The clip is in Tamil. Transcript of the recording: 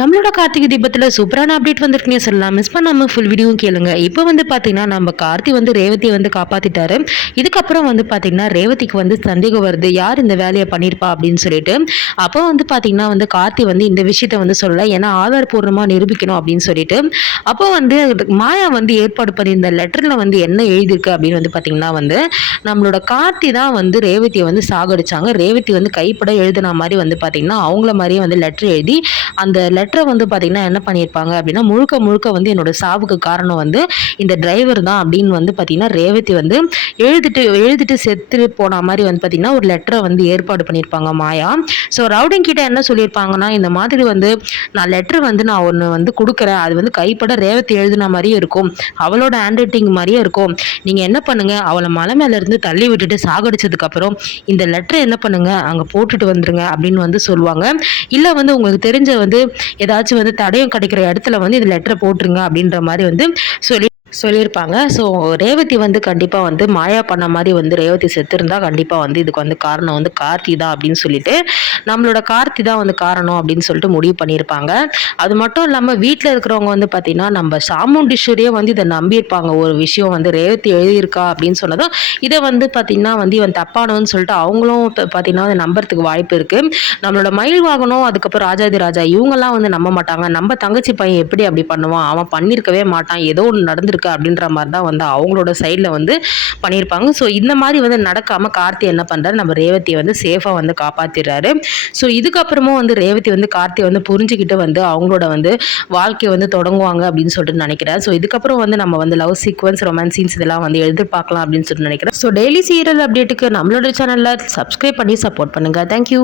நம்மளோட கார்த்திகை தீபத்தில் சூப்பரான அப்டேட் வந்திருக்குன்னே சொல்லலாம். மிஸ் பண்ணாமல் ஃபுல் வீடியோவும் கேளுங்க. இப்போ வந்து பார்த்தீங்கன்னா நம்ம கார்த்தி வந்து ரேவதியை வந்து காப்பாற்றிட்டாரு. இதுக்கப்புறம் வந்து பார்த்தீங்கன்னா ரேவதிக்கு வந்து சந்தேகம் வருது, யார் இந்த வேலையை பண்ணியிருப்பா அப்படின்னு சொல்லிட்டு. அப்போ வந்து பார்த்தீங்கன்னா வந்து கார்த்தி வந்து இந்த விஷயத்த வந்து சொல்லலை, ஏன்னா ஆதாரப்பூர்வமாக நிரூபிக்கணும் அப்படின்னு சொல்லிட்டு. அப்போ வந்து மாயா வந்து ஏற்பாடு பண்ணியிருந்த லெட்டரில் வந்து என்ன எழுதியிருக்கு அப்படின்னு வந்து பார்த்தீங்கன்னா வந்து நம்மளோட கார்த்தி தான் வந்து ரேவதியை வந்து சாகடிச்சாங்க. ரேவதி வந்து கைப்பட எழுதின மாதிரி வந்து பார்த்தீங்கன்னா அவங்கள மாதிரியே வந்து லெட்டர் எழுதி அந்த லெட்டரை வந்து பார்த்தீங்கன்னா என்ன பண்ணியிருப்பாங்க அப்படின்னா முழுக்க முழுக்க வந்து என்னோட சாவுக்கு காரணம் வந்து இந்த டிரைவர் தான் அப்படின்னு வந்து பார்த்தீங்கன்னா ரேவதி வந்து எழுதிட்டு செத்து போன மாதிரி வந்து பார்த்தீங்கன்னா ஒரு லெட்டரை வந்து ஏற்பாடு பண்ணியிருப்பாங்க மாயா. ஸோ ரவுடிங் கிட்ட என்ன சொல்லியிருப்பாங்கன்னா, இந்த மாதிரி வந்து நான் லெட்டர் வந்து நான் ஒன்று வந்து கொடுக்குறேன், அது வந்து கைப்பட ரேவதி எழுதின மாதிரியே இருக்கும், அவளோட ஹேண்ட் ரைட்டிங் மாதிரியே இருக்கும். நீங்கள் என்ன பண்ணுங்க, அவளை மலை மேல இருந்து தள்ளி விட்டுட்டு சாகடிச்சதுக்கு அப்புறம் இந்த லெட்டரை என்ன பண்ணுங்க அங்கே போட்டுட்டு வந்துருங்க அப்படின்னு வந்து சொல்லுவாங்க. இல்லை வந்து உங்களுக்கு தெரிஞ்ச வந்து ஏதாச்சும் வந்து தடயம் கிடைக்கிற இடத்துல வந்து இது லெட்டரை போட்டுருங்க அப்படின்ற மாதிரி வந்து சொல்லியிருப்பாங்க. ஸோ ரேவதி வந்து கண்டிப்பாக வந்து மாயா பண்ண மாதிரி வந்து ரேவதி செத்துருந்தா கண்டிப்பாக வந்து இதுக்கு வந்து காரணம் வந்து கார்த்தி தான் அப்படின்னு சொல்லிட்டு நம்மளோட கார்த்தி தான் வந்து காரணம் அப்படின்னு சொல்லிட்டு முடிவு பண்ணியிருப்பாங்க. அது மட்டும் இல்லாமல் வீட்டில் இருக்கிறவங்க வந்து பார்த்தீங்கன்னா நம்ம சாமுண்டீஸ்வரியே வந்து இதை நம்பியிருப்பாங்க. ஒரு விஷயம் வந்து ரேவதி எழுதியிருக்கா அப்படின்னு சொன்னதும் இதை வந்து பார்த்தீங்கன்னா வந்து இவன் தப்பானவன்னு சொல்லிட்டு அவங்களும் பார்த்தீங்கன்னா வந்து நம்புறதுக்கு வாய்ப்பு இருக்குது. நம்மளோட மயில் வாகனம் அதுக்கப்புறம் ராஜாதி ராஜா இவங்கெல்லாம் வந்து நம்ப மாட்டாங்க. நம்ம தங்கச்சி பையன் எப்படி அப்படி பண்ணுவான், அவன் பண்ணியிருக்கவே மாட்டான், ஏதோ ஒன்று நடந்திருக்கு அப்படின்ற மாதிரி தான் வந்து அவங்களோட சைடில் வந்து பண்ணியிருப்பாங்க. ஸோ இந்த மாதிரி வந்து நடக்காமல் கார்த்தி என்ன பண்ணுறாரு, நம்ம ரேவதியை வந்து சேஃபாக வந்து காப்பாற்றிடுறாரு. ஸோ இதுக்கப்புறமும் வந்து ரேவதி வந்து கார்த்தியை வந்து புரிஞ்சுக்கிட்டு வந்து அவங்களோட வந்து வாழ்க்கையை வந்து தொடங்குவாங்க அப்படின்னு சொல்லிட்டு நினைக்கிறேன். ஸோ இதுக்கப்புறம் வந்து நம்ம வந்து லவ் சீக்வன்ஸ் ரொமான்ஸ் சீன்ஸ் இதெல்லாம் வந்து எதிர்பார்க்கலாம் அப்படின்னு சொல்லிட்டு நினைக்கிறேன். ஸோ டெய்லி சீரியல் அப்டேட்டுக்கு நம்மளோட சேனலில் சப்ஸ்கிரைப் பண்ணி சப்போர்ட் பண்ணுங்கள். தேங்க்யூ.